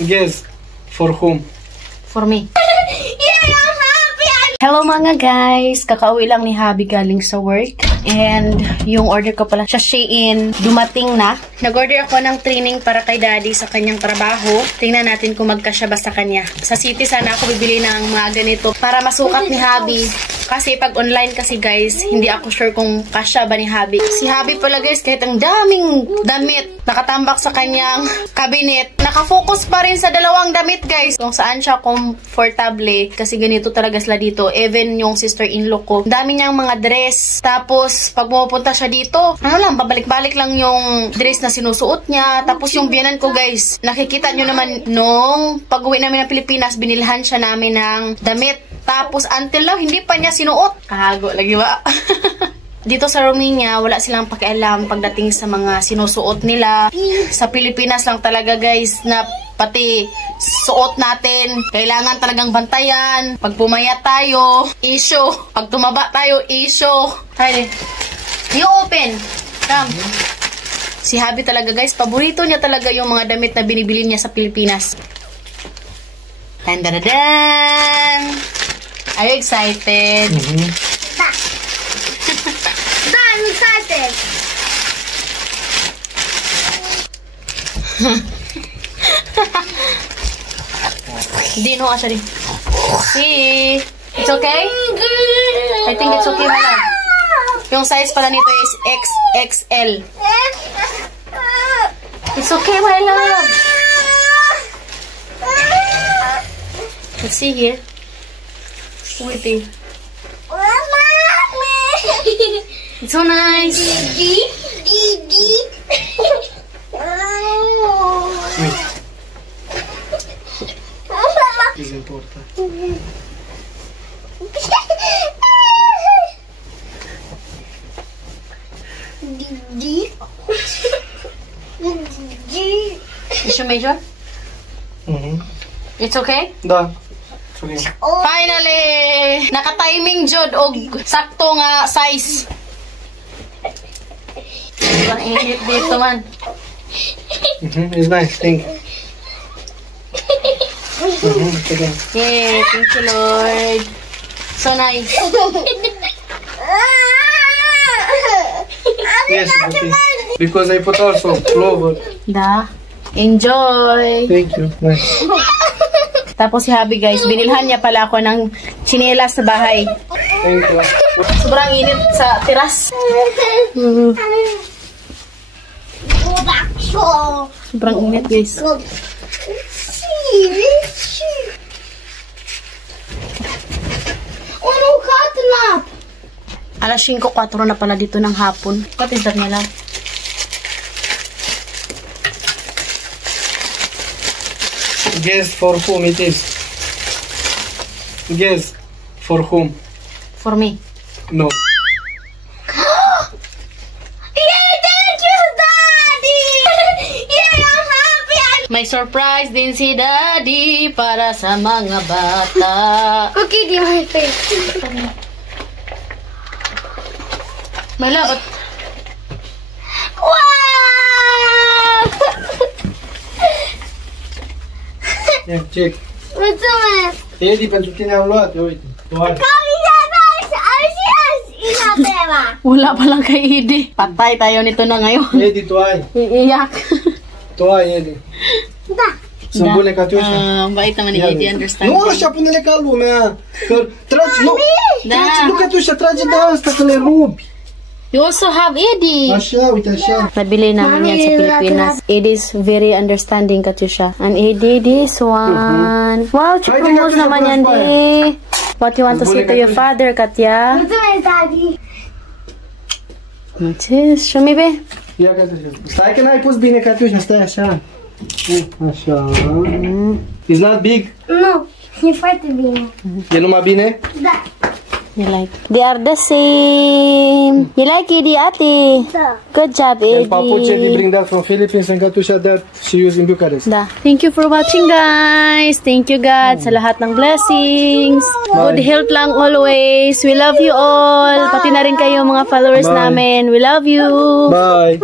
Guess, for whom? For me. Hello mga guys! Kakauwi lang ni Habi galing sa work. And yung order ko pala sa Shein, dumating na. Nag-order ako ng training para kay Daddy sa kanyang trabaho. Tingnan natin kung magkasya ba sa kanya. Sa City sana ako bibili ng mga ganito para masukat ni Habi. Kasi pag online kasi guys, hindi ako sure kung kasya ba ni Habi. Si Habi pala guys, kahit ang daming damit nakatambak sa kanyang cabinet, nakafocus pa rin sa dalawang damit guys. Kung saan siya comfortable. Kasi ganito talaga sila dito. Even yung sister-in-law ko. Dami niyang mga dress. Tapos, pag pumupunta siya dito, ano lang, babalik-balik lang yung dress na sinusuot niya. Tapos yung biyanan ko guys, nakikita nyo naman nung pag-uwi namin ng Pilipinas, binilhan siya namin ng damit. Tapos, until now, hindi pa niya sinuot. Kahago lagi ba? Dito sa Romania, wala silang pakialam pagdating sa mga sinusuot nila. Sa Pilipinas lang talaga guys, na pati suot natin, kailangan talagang bantayan. Pag pumayat tayo, issue. Pag tumaba tayo, issue. Try you open. Come. Si Habi talaga guys, paborito niya talaga yung mga damit na binibili niya sa Pilipinas. Tandadadan! Are you excited? I'm excited. Hindi, no, actually. See? It's okay? I think it's okay, my love. Yung size pala nito is XXL. It's okay, my love. Let's see here. Waiting. It's so nice. Is important. Is your major? It's okay? Da. Okay. Finally! Naka-timing jud og sakto nga size. Ang init dito man. It's nice, thank you. Okay. Yay, thank you Lord. So nice. Yes, okay. Because I put also clover. Da. Enjoy. Thank you. Nice. Tapos si Habi guys, binilhan niya pala ako ng tsinelas sa bahay. Thank you. Sobrang init sa teras. Sobrang init guys. Alas 5:04 na pala dito ng hapon. What is that nila? Guess for whom it is. Guess for whom. For me. No. May surprise din si Daddy para sa mga bata. Cookie, di my face. My love. Wow! Yeah, check. Mulțumesc! Edi, pentru tine am luat, uite. Toate. Wala pa lang kay Edi. Patay tayo nito na ngayon. Edi, tu ai. Iiyak. Tu ai, Edi. Da. Sunt bune ca ăștia. Bait naman ni Edi, understand. Nu așa, pune-le ca lumea. Că tragi, nu. Tragi, nu ca tu ăștia, trage de asta, că le rupi. You also have Eddie. Așa, uite așa. Nabili namin yan sa Pilipinas. Eddie is very understanding, Katusha. And Eddie, this one. Wow, chupumos naman yan, di. What you want to say to your father, Katya? Mulțumesc, Daddy. Mulțumesc. Show me, be. Ia că stai că n-ai pus bine, Catiușa, stai așa. Așa. It's not big? Nu, e foarte bine. E numai bine? Da. You like? They are the same. You like Eddie, Ate? Da. Good job, Eddie. And papuche they bring that from Philippines and Katusha that she used in Bucharest. Da. Thank you for watching, guys. Thank you, God, sa lahat ng blessings. Bye. Good health lang always. We love you all. Pati na rin kayo mga followers Bye. namin. We love you. Bye.